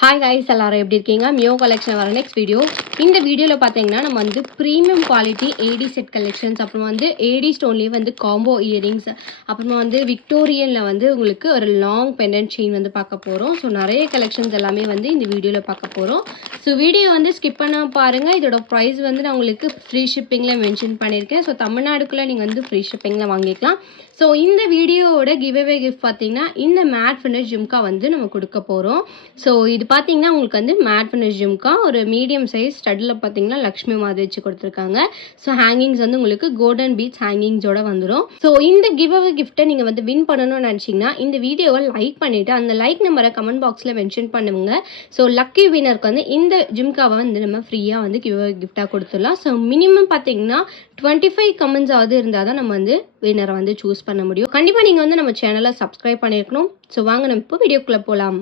Hi guys, எல்லாரும் எப்படி இருக்கீங்க? மியோ கலெக்ஷன் வர நெக்ஸ்ட் வீடியோ. இந்த வீடியோவில் பார்த்தீங்கன்னா நம்ம வந்து premium quality AD set collections, அப்புறம் வந்து ஏடி ஸ்டோன்லேயே வந்து காம்போ இயரிங்ஸ், அப்புறமா வந்து விக்டோரியனில் வந்து உங்களுக்கு ஒரு லாங் பெண்டன்ட் செயின் வந்து பார்க்க போகிறோம். ஸோ நிறைய கலெக்ஷன்ஸ் எல்லாமே வந்து இந்த வீடியோவில் பார்க்க போகிறோம். ஸோ வீடியோ வந்து ஸ்கிப் பண்ணால் பாருங்கள். இதோட ப்ரைஸ் வந்து நான் உங்களுக்கு ஃப்ரீ ஷிப்பிங்கில் மென்ஷன் பண்ணியிருக்கேன். ஸோ தமிழ்நாடுக்குள்ளே நீங்கள் வந்து ஃப்ரீ ஷிப்பிங்கில் வாங்கிக்கலாம். ஸோ இந்த வீடியோவோட கிவ்அவே கிஃப்ட் பார்த்தீங்கன்னா இந்த மேட் ஃபினிஷ் ஜும்கா வந்து நம்ம கொடுக்க போகிறோம். ஸோ இது பார்த்தீங்கன்னா உங்களுக்கு வந்து மேட் ஃபினிஷ் ஜும்கா ஒரு மீடியம் சைஸ் ஸ்டட்டில் பார்த்தீங்கன்னா லக்ஷ்மி மாதிரி வச்சு கொடுத்துருக்காங்க. ஸோ ஹேங்கிங்ஸ் வந்து உங்களுக்கு கோல்டன் பீட்ஸ் ஹேங்கிங்ஸோட வந்துடும். ஸோ இந்த கிவ்அவே கிஃப்ட்டை நீங்கள் வந்து வின் பண்ணணும்னு நினச்சிங்கன்னா இந்த வீடியோவை லைக் பண்ணிவிட்டு அந்த லைக் நம்பரை கமெண்ட் பாக்ஸில் மென்ஷன் பண்ணுங்க. ஸோ லக்கி வினருக்கு வந்து இந்த ஜும்காவை வந்து நம்ம ஃப்ரீயாக வந்து கிவ்அவே கிஃப்டாக கொடுத்துடலாம். ஸோ மினிமம் பார்த்தீங்கன்னா 25 கமெண்ட்ஸ் ஆகுது இருந்தால் தான் நம்ம வந்து வினரை வந்து சூஸ் பண்ண முடியும். கண்டிப்பாக நீங்கள் வந்து நம்ம சேனலை சப்ஸ்கிரைப் பண்ணியிருக்கணும். ஸோ வாங்க நம்ம இப்போ வீடியோக்குள்ளே போகலாம்.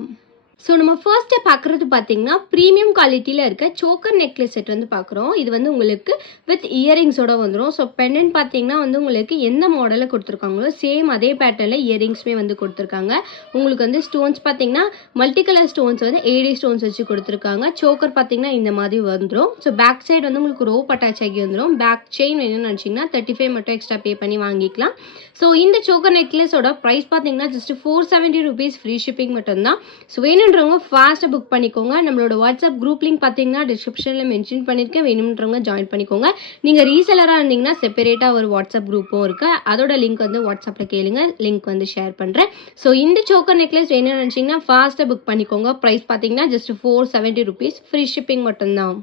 ஸோ நம்ம ஃபர்ஸ்ட்டை பார்க்குறது பார்த்தீங்கன்னா ப்ரீமியம் குவாலிட்டியில் இருக்க சோக்கர் நெக்லஸ் செட் வந்து பார்க்குறோம். இது வந்து உங்களுக்கு வித் இயரிங்ஸோட வந்துடும். ஸோ பெண்டன்ட் பார்த்தீங்கன்னா வந்து உங்களுக்கு எந்த மாடலில் கொடுத்துருக்காங்களோ சேம் அதே பேட்டர்னில் இயரிங்ஸுமே வந்து கொடுத்துருக்காங்க. உங்களுக்கு வந்து ஸ்டோன்ஸ் பார்த்தீங்கன்னா மல்டி கலர் ஸ்டோன்ஸ் வந்து ஏடி ஸ்டோன்ஸ் வச்சு கொடுத்துருக்காங்க. சோக்கர் பார்த்தீங்கன்னா இந்த மாதிரி வந்துடும். ஸோ பேக் சைடு வந்து உங்களுக்கு ரோப் அட்டாச் ஆகி வந்துடும். பேக் செயின் வேணும்னு நினச்சிங்கன்னா 35 மட்டும் எக்ஸ்ட்ரா பே பண்ணி வாங்கிக்கலாம். ஸோ இந்த சோக்கர் நெக்லஸோட ப்ரைஸ் பார்த்தீங்கன்னா ஜஸ்ட் 470 rupees ஃப்ரீ ஷிப்பிங் மட்டும்தான். ஸோ வேணுன்றவங்க ஃபாஸ்ட்டாக புக் பண்ணிக்கோங்க. நம்மளோட வாட்ஸ்அப் குரூப் லிங்க் பார்த்தீங்கன்னா டிஸ்கிரிப்ஷனில் மென்ஷன் பண்ணியிருக்கேன். வேணுன்றவங்க ஜாயின் பண்ணிக்கோங்க. நீங்கள் ரீசெலராக இருந்தீங்கன்னா செப்பரேட்டாக ஒரு வாட்ஸ்அப் குரூப்பும் இருக்குது. அதோட லிங்க் வந்து வாட்ஸ்அப்பில் கேளுங்க. லிங்க் வந்து ஷேர் பண்ணுறேன். ஸோ இந்த சோக்கர் நெக்லஸ் வேணும்னு நினச்சிங்கன்னா ஃபாஸ்ட்டாக புக் பண்ணிக்கோங்க. ப்ரைஸ் பார்த்தீங்கன்னா ஜஸ்ட் 470 rupees ஃப்ரீ ஷிப்பிங் மட்டும்தான்.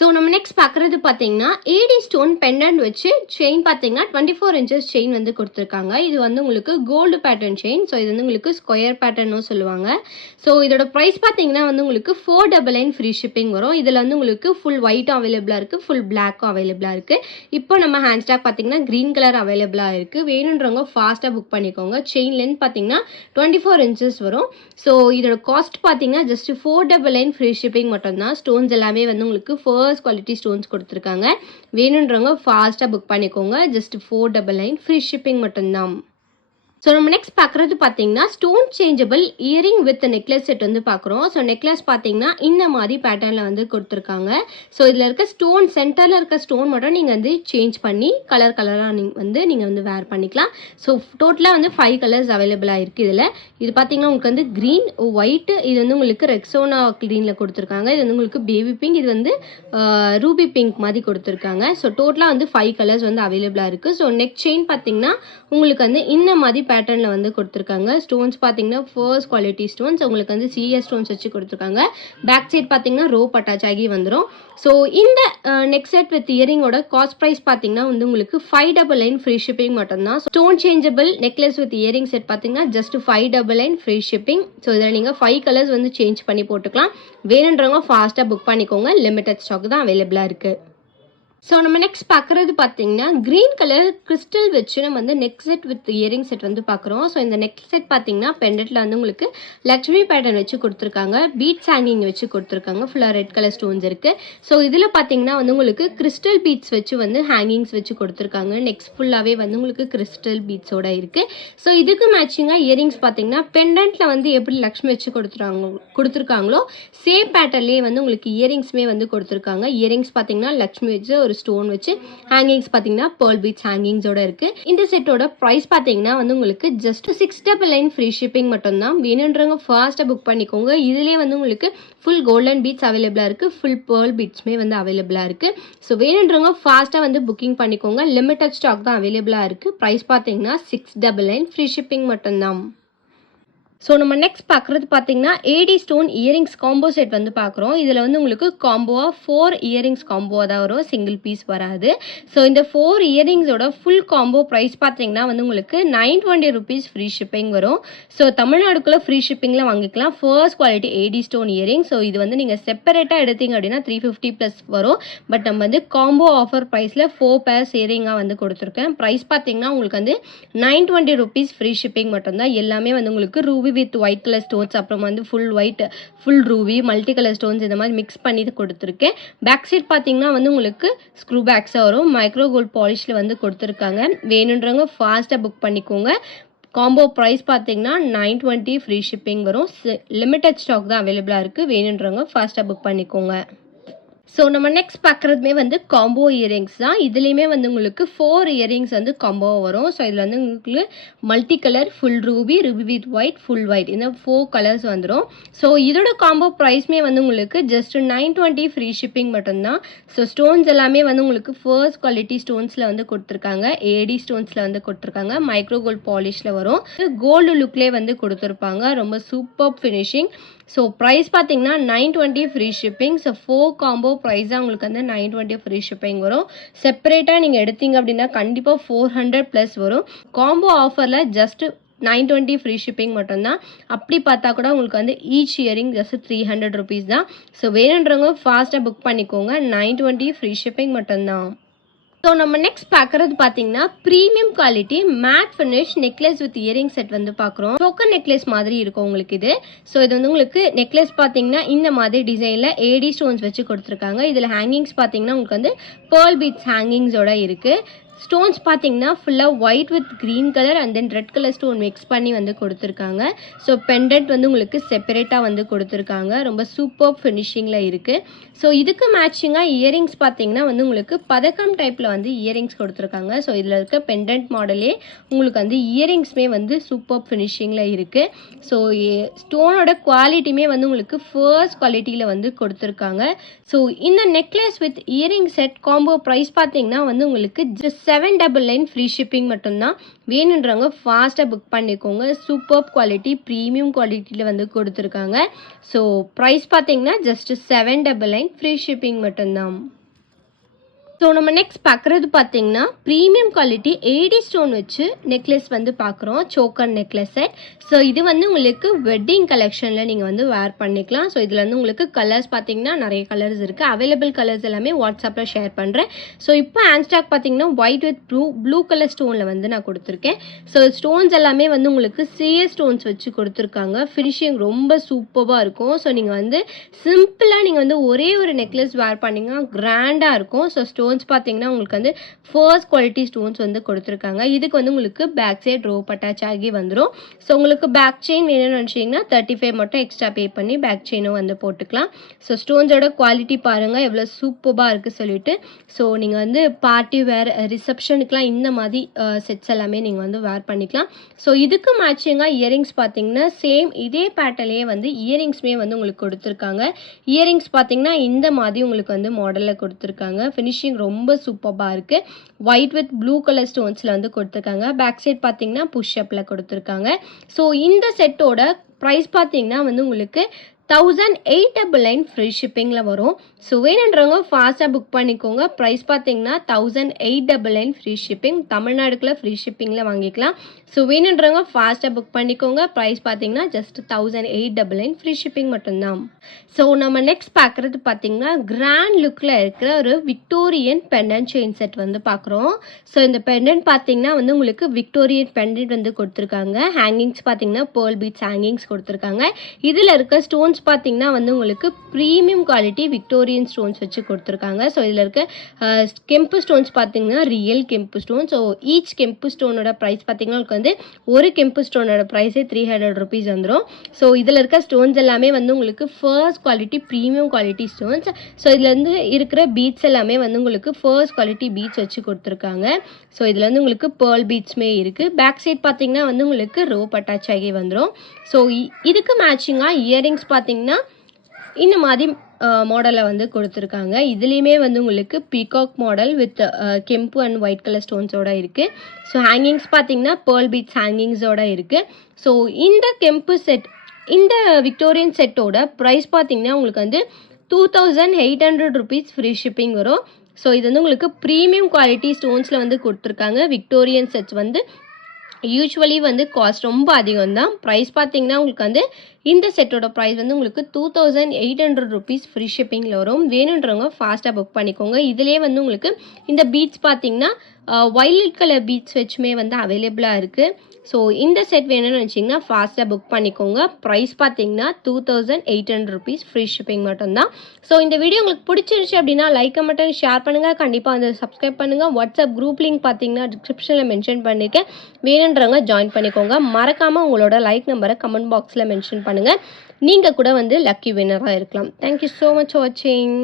ஸோ நம்ம நெக்ஸ்ட் பார்க்குறது பார்த்தீங்கன்னா ஏடி ஸ்டோன் பெண்டன்ட் வச்சு செயின் பார்த்தீங்கன்னா 24 inches செயின் வந்து கொடுத்துருக்காங்க. இது வந்து உங்களுக்கு கோல்டு பேட்டர்ன் செயின். ஸோ இது வந்து உங்களுக்கு ஸ்கொயர் பேட்டர்னும் சொல்லுவாங்க. ஸோ இதோட ப்ரைஸ் பார்த்தீங்கன்னா வந்து உங்களுக்கு 499 ஃப்ரீ ஷிப்பிங் வரும். இதில் வந்து உங்களுக்கு ஃபுல் ஒயிட்டும் அவைலபிளாக இருக்குது, ஃபுல் பிளாக்கும் அவைலபிளாக இருக்குது. இப்போ நம்ம ஹேண்ட் ஸ்டாக் பார்த்தீங்கன்னா க்ரீன் கலர் அவைலபிளாக இருக்குது. வேணுன்றவங்க ஃபாஸ்ட்டாக புக் பண்ணிக்கோங்க. செயின் லென்த் பார்த்தீங்கன்னா 24 inches வரும். ஸோ இதோட காஸ்ட் பார்த்தீங்கன்னா ஜஸ்ட் 499 ஃப்ரீ ஷிப்பிங் மட்டும்தான். ஸ்டோன்ஸ் எல்லாமே வந்து உங்களுக்கு ஃபர்ஸ்ட் குவாலிட்டி ஸ்டோன்ஸ் கொடுத்துருக்காங்க. வேணுன்றவங்க ஃபாஸ்ட்டாக புக் பண்ணிக்கோங்க. ஜஸ்ட் 499 ஃப்ரீ ஷிப்பிங் மட்டும்தான். ஸோ நம்ம நெக்ஸ்ட் பார்க்குறது பார்த்தீங்கன்னா stone changeable earring with necklace set வந்து பார்க்குறோம். ஸோ நெக்லஸ் பார்த்தீங்கன்னா இந்த மாதிரி பேட்டர்னில் வந்து கொடுத்துருக்காங்க. ஸோ இதில் இருக்க ஸ்டோன் சென்டரில் இருக்க ஸ்டோன் மட்டும் நீங்கள் வந்து சேஞ்ச் பண்ணி கலராக நீங்கள் வந்து வேர் பண்ணிக்கலாம். ஸோ டோட்டலாக வந்து 5 கலர்ஸ் அவைலபிளாக இருக்குது. இது பார்த்தீங்கன்னா உங்களுக்கு வந்து க்ரீன், ஒயிட்டு, இது வந்து உங்களுக்கு ரெக்ஸோனா க்ரீனில் கொடுத்துருக்காங்க. இது வந்து உங்களுக்கு பேபி பிங்க், இது வந்து ரூபி பிங்க் மாதிரி கொடுத்துருக்காங்க. ஸோ டோட்டலாக வந்து 5 கலர்ஸ் வந்து அவைலபிளாக இருக்குது. ஸோ நெக் செயின் பார்த்தீங்கன்னா உங்களுக்கு வந்து இந்த மாதிரி பேட்டர்னில் வந்து கொடுத்துருக்காங்க. ஸ்டோன்ஸ் பார்த்தீங்கன்னா ஃபர்ஸ்ட் குவாலிட்டி ஸ்டோன்ஸ், உங்களுக்கு வந்து சிஎஸ் ஸ்டோன்ஸ் வச்சு கொடுத்துருக்காங்க. பேக் சைட் பார்த்தீங்கன்னா ரோப் அட்டாச் ஆகி வந்துடும். ஸோ இந்த நெக் செட் வித் இயரிங்கோட காஸ்ட் ப்ரைஸ் பார்த்தீங்கன்னா வந்து உங்களுக்கு 599 ஃப்ரீ ஷிப்பிங் மட்டும்தான். Stone changeable necklace with earring set பார்த்தீங்கன்னா ஜஸ்ட் 599 ஃப்ரீ ஷிப்பிங். ஸோ இதில் நீங்கள் 5 கலர்ஸ் வந்து சேஞ்ச் பண்ணி போட்டுக்கலாம். வேணுன்றவங்க ஃபாஸ்ட்டாக புக் பண்ணிக்கோங்க. லிமிடெட் ஸ்டாக் தான் அவைலபிளாக இருக்குது. ஸோ நம்ம நெக்ஸ்ட் பார்க்குறது பார்த்தீங்கன்னா க்ரீன் கலர் கிறிஸ்டல் வச்சு நம்ம வந்து neck set with earring set வந்து பார்க்குறோம். ஸோ இந்த நெக் செட் பார்த்தீங்கன்னா பெண்டட்டில் வந்து உங்களுக்கு லக்ஷ்மி பேட்டர்ன் வச்சு கொடுத்துருக்காங்க. பீட்ஸ் ஹேங்கிங் வச்சு கொடுத்துருக்காங்க. ஃபுல்லாக ரெட் கலர் ஸ்டோன்ஸ் இருக்குது. ஸோ இதில் பார்த்தீங்கன்னா வந்து உங்களுக்கு கிறிஸ்டல் பீட்ஸ் வச்சு வந்து ஹேங்கிங்ஸ் வச்சு கொடுத்துருக்காங்க. நெக்ஸ்ட் ஃபுல்லாகவே வந்து உங்களுக்கு கிறிஸ்டல் பீட்ஸோட இருக்குது. ஸோ இதுக்கு மேட்சிங்காக இயரிங்ஸ் பார்த்தீங்கன்னா பெண்டன்ட்டில் வந்து எப்படி லக்ஷ்மி வச்சு கொடுத்துருக்காங்களோ சேம் பேட்டர்ன்லேயே வந்து உங்களுக்கு இயரிங்ஸுமே வந்து கொடுத்துருக்காங்க. இயரிங்ஸ் பார்த்தீங்கன்னா லக்ஷ்மி வச்சு ஒரு ஸ்டோன் வச்சு ஹேங்கிங்ஸ் பார்த்தீங்கன்னா பேர்ல் பீட்ஸ் ஹேங்கிங்ஸோட இருக்கு. இந்த செட்டோட ப்ரைஸ் பார்த்தீங்கன்னா வந்து உங்களுக்கு ஜஸ்ட் 699 ஃப்ரீ ஷிப்பிங் மட்டும்தான். வேணுன்றவங்க ஃபாஸ்ட்டாக புக் பண்ணிக்கோங்க. இதுலேயே வந்து உங்களுக்கு ஃபுல் கோல்டன் பீட்ஸ் அவைலபிளாக இருக்குது, ஃபுல் பேர்ல் பீட்ஸுமே வந்து அவைலபிளாக இருக்குது. ஸோ வேணுன்றவங்க ஃபாஸ்ட்டாக வந்து புக்கிங் பண்ணிக்கோங்க. லிமிட்டட் ஸ்டாக் தான் அவைலபிளாக இருக்குது. ப்ரைஸ் பார்த்தீங்கன்னா 699 ஃப்ரீ ஷிப்பிங் மட்டும்தான். ஸோ நம்ம நெக்ஸ்ட் பார்க்குறது பார்த்தீங்கன்னா AD stone earrings combo set வந்து பார்க்குறோம். இதில் வந்து உங்களுக்கு காம்போவாக 4 இயரிங்ஸ் காம்போவாக தான் வரும், சிங்கிள் பீஸ் வராது. ஸோ இந்த 4 இயரிங்ஸோட ஃபுல் காம்போ ப்ரைஸ் பார்த்தீங்கன்னா வந்து உங்களுக்கு 920 rupees ஃப்ரீ ஷிப்பிங் வரும். ஸோ தமிழ்நாடுக்குள்ளே ஃப்ரீ ஷிப்பிங்கில் வாங்கிக்கலாம். First quality AD stone earring. So இது வந்து நீங்கள் செப்பரேட்டாக எடுத்தீங்க அப்படின்னா 350+ வரும். பட் நம்ம வந்து காம்போ ஆஃபர் ப்ரைஸில் 4 pairs இயரிங்காக வந்து கொடுத்துருக்கேன். ப்ரைஸ் பார்த்தீங்கன்னா உங்களுக்கு வந்து 920 rupees ஃப்ரீ ஷிப்பிங் மட்டும்தான். எல்லாமே வந்து உங்களுக்கு Ruby with white colour stones, அப்புறம் வந்து full white, full Ruby, multi colour stones இந்த மாதிரி மிக்ஸ் பண்ணி கொடுத்துருக்கேன். பேக் சைட் பார்த்தீங்கன்னா வந்து உங்களுக்கு ஸ்க்ரூ பேக்ஸாக வரும். மைக்ரோ கோல்ட் பாலிஷில் வந்து கொடுத்துருக்காங்க. வேணுன்றவங்க ஃபாஸ்ட்டாக புக் பண்ணிக்கோங்க. காம்போ ப்ரைஸ் பார்த்தீங்கன்னா 920 ஃப்ரீ ஷிப்பிங் வரும். லிமிட்டட் ஸ்டாக் தான் அவைலபிளாக இருக்குது. வேணுன்றவங்க ஃபாஸ்ட்டாக புக் பண்ணிக்கோங்க. ஸோ நம்ம நெக்ஸ்ட் பார்க்குறதுமே வந்து காம்போ இயரிங்ஸ் தான். இதுலேயுமே வந்து உங்களுக்கு 4 இயரிங்ஸ் வந்து காம்போ வரும். ஸோ இதில் வந்து உங்களுக்கு multi colour, full Ruby, Ruby with white, full white, இந்த 4 கலர்ஸ் வந்துடும். ஸோ இதோட காம்போ ப்ரைஸ்மே வந்து உங்களுக்கு ஜஸ்ட் 920 ஃப்ரீ ஷிப்பிங் மட்டும்தான். ஸோ ஸ்டோன்ஸ் எல்லாமே வந்து உங்களுக்கு ஃபர்ஸ்ட் குவாலிட்டி ஸ்டோன்ஸில் வந்து கொடுத்துருக்காங்க. ஏடி ஸ்டோன்ஸில் வந்து கொடுத்துருக்காங்க. மைக்ரோ கோல்ட் பாலிஷில் வரும். கோல்டு லுக்லேயே வந்து கொடுத்துருப்பாங்க. ரொம்ப சூப்பர் ஃபினிஷிங். ஸோ ப்ரைஸ் பார்த்தீங்கன்னா 920 free shipping. So 4 combo price தான் உங்களுக்கு வந்து 920 ஃப்ரீ ஷிப்பிங் வரும். செப்பரேட்டாக நீங்கள் எடுத்தீங்க அப்படின்னா கண்டிப்பாக 400+ வரும். காம்போ ஆஃபரில் ஜஸ்ட் 920 ஃப்ரீ ஷிப்பிங் மட்டும்தான். அப்படி பார்த்தா கூட உங்களுக்கு வந்து ஈச் இயரிங் ஜஸ்ட் 300 ருபீஸ் தான். ஸோ வேணுன்றவங்க ஃபாஸ்ட்டாக புக் பண்ணிக்கோங்க. 920 ஃப்ரீ ஷிப்பிங் மட்டும்தான். ஸோ நம்ம நெக்ஸ்ட் பார்க்குறது பார்த்தீங்கன்னா premium quality matte finish necklace with earring set வந்து பார்க்குறோம். டோக்கன் நெக்லஸ் மாதிரி இருக்கும் உங்களுக்கு இது. ஸோ இது வந்து உங்களுக்கு நெக்லஸ் பார்த்தீங்கன்னா இந்த மாதிரி டிசைனில் ஏடி ஸ்டோன்ஸ் வச்சு கொடுத்துருக்காங்க. இதில் ஹேங்கிங்ஸ் பார்த்தீங்கன்னா உங்களுக்கு வந்து பேர்ல் பீட்ஸ் ஹேங்கிங்ஸோட இருக்குது. ஸ்டோன்ஸ் பார்த்தீங்கன்னா ஃபுல்லாக white with green colour and then red colour stone mix பண்ணி வந்து கொடுத்துருக்காங்க. ஸோ பெண்டன்ட் வந்து உங்களுக்கு செப்பரேட்டாக வந்து கொடுத்துருக்காங்க. ரொம்ப சூப்பர் ஃபினிஷிங்கில் இருக்குது. ஸோ இதுக்கு மேட்சிங்காக இயரிங்ஸ் பார்த்தீங்கன்னா வந்து உங்களுக்கு பதக்கம் டைப்பில் வந்து இயரிங்ஸ் கொடுத்துருக்காங்க. ஸோ இதில் இருக்க பெண்டன்ட் மாடலே உங்களுக்கு வந்து இயரிங்ஸுமே வந்து சூப்பர் ஃபினிஷிங்கில் இருக்குது. ஸோ ஸ்டோனோட குவாலிட்டியுமே வந்து உங்களுக்கு ஃபர்ஸ்ட் குவாலிட்டியில் வந்து கொடுத்துருக்காங்க. ஸோ இந்த necklace with earring set combo price பார்த்தீங்கன்னா வந்து உங்களுக்கு ஜஸ்ட் 799 ஃப்ரீ ஷிப்பிங் மட்டும்தான். வேணுன்றவங்க ஃபாஸ்ட்டாக புக் பண்ணிக்கோங்க. சூப்பர் குவாலிட்டி ப்ரீமியம் குவாலிட்டியில் வந்து கொடுத்துருக்காங்க. ஸோ ப்ரைஸ் பார்த்தீங்கன்னா ஜஸ்ட் 799 ஃப்ரீ ஷிப்பிங் மட்டும்தான். ஸோ நம்ம நெக்ஸ்ட் பார்க்குறது பார்த்தீங்கன்னா ப்ரீமியம் குவாலிட்டி ஏடி ஸ்டோன் வச்சு நெக்லஸ் வந்து பார்க்குறோம். Choker necklace set. ஸோ இது வந்து உங்களுக்கு வெட்டிங் கலெக்ஷனில் நீங்கள் வந்து வேர் பண்ணிக்கலாம். ஸோ இதில் வந்து உங்களுக்கு கலர்ஸ் பார்த்தீங்கன்னா நிறைய கலர்ஸ் இருக்குது. அவைலபிள் கலர்ஸ் எல்லாமே வாட்ஸ்அப்பில் ஷேர் பண்ணுறேன். ஸோ இப்போ ஹேண்ட் ஸ்டாக் பார்த்தீங்கன்னா ஒயிட் வித் ப்ளூ கலர் ஸ்டோனில் வந்து நான் கொடுத்துருக்கேன். ஸோ ஸ்டோன்ஸ் எல்லாமே வந்து உங்களுக்கு சிஎஸ் ஸ்டோன்ஸ் வச்சு கொடுத்துருக்காங்க. ஃபினிஷிங் ரொம்ப சூப்பராக இருக்கும். ஸோ நீங்கள் வந்து சிம்பிளாக நீங்கள் வந்து ஒரே ஒரு நெக்லஸ் வேர் பண்ணிங்கன்னா கிராண்டாக இருக்கும். ஸோ ஸ்டோன்ஸ் பார்த்தீங்கன்னா உங்களுக்கு வந்து ஃபர்ஸ்ட் குவாலிட்டி ஸ்டோன்ஸ் வந்து கொடுத்துருக்காங்க. இதுக்கு வந்து உங்களுக்கு பேக் சைட் ரோப் அட்டாச் ஆகி வந்துடும். ஸோ உங்களுக்கு பேக் செயின் வேணும்னு நினச்சிங்கன்னா 35 மட்டும் எக்ஸ்ட்ரா பே பண்ணி பேக் செயினும் வந்து போட்டுக்கலாம். ஸோ ஸ்டோன்ஸோட குவாலிட்டி பாருங்கள் எவ்வளோ சூப்பராக இருக்குது சொல்லிட்டு. ஸோ நீங்கள் வந்து பார்ட்டி வேர் ரிசப்ஷனுக்குலாம் இந்த மாதிரி செட்ஸ் எல்லாமே நீங்கள் வந்து வேர் பண்ணிக்கலாம். ஸோ இதுக்கு மேட்சிங்காக இயரிங்ஸ் பார்த்தீங்கன்னா சேம் இதே பேட்டர்லேயே வந்து இயரிங்ஸுமே வந்து உங்களுக்கு கொடுத்துருக்காங்க. இயரிங்ஸ் பார்த்தீங்கன்னா இந்த மாதிரி உங்களுக்கு வந்து மாடலில் கொடுத்துருக்காங்க. ஃபினிஷிங் ரொம்ப சூப்பராக இருக்குது. ஒயிட் வித் ப்ளூ கலர் ஸ்டோன்ஸில் வந்து கொடுத்துருக்காங்க. பேக் சைட் பார்த்தீங்கன்னா புஷ்அப்பில் கொடுத்துருக்காங்க. ஸோ இந்த செட்டோட ப்ரைஸ் பார்த்தீங்கன்னா வந்து உங்களுக்கு 1899 ஃப்ரீ ஷிப்பிங்கில் வரும். ஸோ வேணுன்றவங்க ஃபாஸ்ட்டாக புக் பண்ணிக்கோங்க. ப்ரைஸ் பார்த்தீங்கன்னா 1899 ஃப்ரீ ஷிப்பிங். தமிழ்நாடுக்குள்ள ஃப்ரீ ஷிப்பிங்கில் வாங்கிக்கலாம். ஸோ வேணுன்றவங்க ஃபாஸ்ட்டாக புக் பண்ணிக்கோங்க. ப்ரைஸ் பார்த்தீங்கன்னா ஜஸ்ட் 1899 ஃப்ரீ ஷிப்பிங் மட்டும்தான். ஸோ நம்ம நெக்ஸ்ட் பார்க்குறது பார்த்தீங்கன்னா கிராண்ட் லுக்கில் இருக்கிற ஒரு விக்டோரியன் பெண்டன்ட் செயின் செட் வந்து பார்க்குறோம். ஸோ இந்த பெண்டன்ட் பார்த்தீங்கன்னா வந்து உங்களுக்கு விக்டோரியன் பெண்டன்ட் வந்து கொடுத்துருக்காங்க. ஹேங்கிங்ஸ் பார்த்தீங்கன்னா பேர்ல் பீட்ஸ் ஹேங்கிங்ஸ் கொடுத்துருக்காங்க. இதில் இருக்க ஸ்டோன்ஸ் பார்த்தீங்கன்னா வந்து உங்களுக்கு ப்ரீமியம் குவாலிட்டி விக்டோரியன் ஸ்டோன்ஸ் வச்சு கொடுத்துருக்காங்க. ஸோ இதில் இருக்க கெம்பு ஸ்டோன்ஸ் பார்த்தீங்கன்னா ரியல் கெம்பு ஸ்டோன். ஸோ ஈச் கெம்பு ஸ்டோனோட ப்ரைஸ் பார்த்தீங்கன்னா உங்களுக்கு வந்து ஒரு கெம்பு ஸ்டோனோட ப்ரைஸே 300 ருபீஸ் வந்துடும். ஸோ இதில் இருக்க ஸ்டோன்ஸ் எல்லாமே வந்து உங்களுக்கு first quality premium quality stones. So இதில் வந்து இருக்கிற பீட்ஸ் எல்லாமே வந்து உங்களுக்கு ஃபர்ஸ்ட் குவாலிட்டி பீட்ஸ் வச்சு கொடுத்துருக்காங்க. ஸோ இதில் வந்து உங்களுக்கு பேர்ல் பீட்ஸுமே இருக்குது. பேக் சைட் பார்த்தீங்கன்னா வந்து உங்களுக்கு ரோப் அட்டாச் ஆகி வந்துடும். ஸோ இதுக்கு மேட்சிங்காக இயரிங்ஸ் பார்த்தீங்கன்னா இந்த மாதிரி மாடலில் வந்து கொடுத்துருக்காங்க. இதுலேயுமே வந்து உங்களுக்கு பீகாக் மாடல் வித் கெம்பு அண்ட் ஒயிட் கலர் ஸ்டோன்ஸோட இருக்குது. ஸோ ஹேங்கிங்ஸ் பார்த்தீங்கன்னா பேர்ல் பீட்ஸ் ஹேங்கிங்ஸோட இருக்குது. ஸோ இந்த கெம்பு செட் இந்த விக்டோரியன் செட்டோட ப்ரைஸ் பார்த்தீங்கன்னா உங்களுக்கு வந்து 2800 ருபீஸ் ஃப்ரீ ஷிப்பிங் வரும். ஸோ இது வந்து உங்களுக்கு ப்ரீமியம் குவாலிட்டி ஸ்டோன்ஸில் வந்து கொடுத்துருக்காங்க. விக்டோரியன் செட்ஸ் வந்து யூஸ்வலி வந்து காஸ்ட் ரொம்ப அதிகம் தான். ப்ரைஸ் பார்த்தீங்கன்னா உங்களுக்கு வந்து இந்த செட்டோட ப்ரைஸ் வந்து உங்களுக்கு 2800 ருபீஸ் ஃப்ரீ ஷிப்பிங்கில் வரும். வேணுன்றவங்க ஃபாஸ்ட்டாக புக் பண்ணிக்கோங்க. இதிலே வந்து உங்களுக்கு இந்த பீட்ஸ் பார்த்தீங்கன்னா வயலட் கலர் பீட்ஸ் வச்சுமே வந்து அவைலபிளாக இருக்குது. ஸோ இந்த செட் வேணும்னு நினச்சிங்கன்னா ஃபாஸ்ட்டாக புக் பண்ணிக்கோங்க. ப்ரைஸ் பார்த்தீங்கன்னா 2800 ருபீஸ் ஃப்ரீ ஷிப்பிங் மட்டும்தான். ஸோ இந்த வீடியோ உங்களுக்கு பிடிச்சிருச்சு அப்படின்னா லைக்கை மட்டும் ஷேர் பண்ணுங்கள். கண்டிப்பாக வந்து சப்ஸ்கிரைப் பண்ணுங்கள். வாட்ஸ்அப் குரூப் லிங்க் பார்த்தீங்கன்னா டிஸ்கிரிப்ஷனில் மென்ஷன் பண்ணியிருக்கேன். வேணுன்றவங்க ஜாயின் பண்ணிக்கோங்க. மறக்காமல் உங்களோட லைக் நம்பரை கமெண்ட் பாக்ஸில் மென்ஷன் பண்ணுங்கள். நீங்கள் கூட வந்து லக்கி வின்னராக இருக்கலாம். தேங்க்யூ ஸோ மச் ஃபார் வாட்சிங்.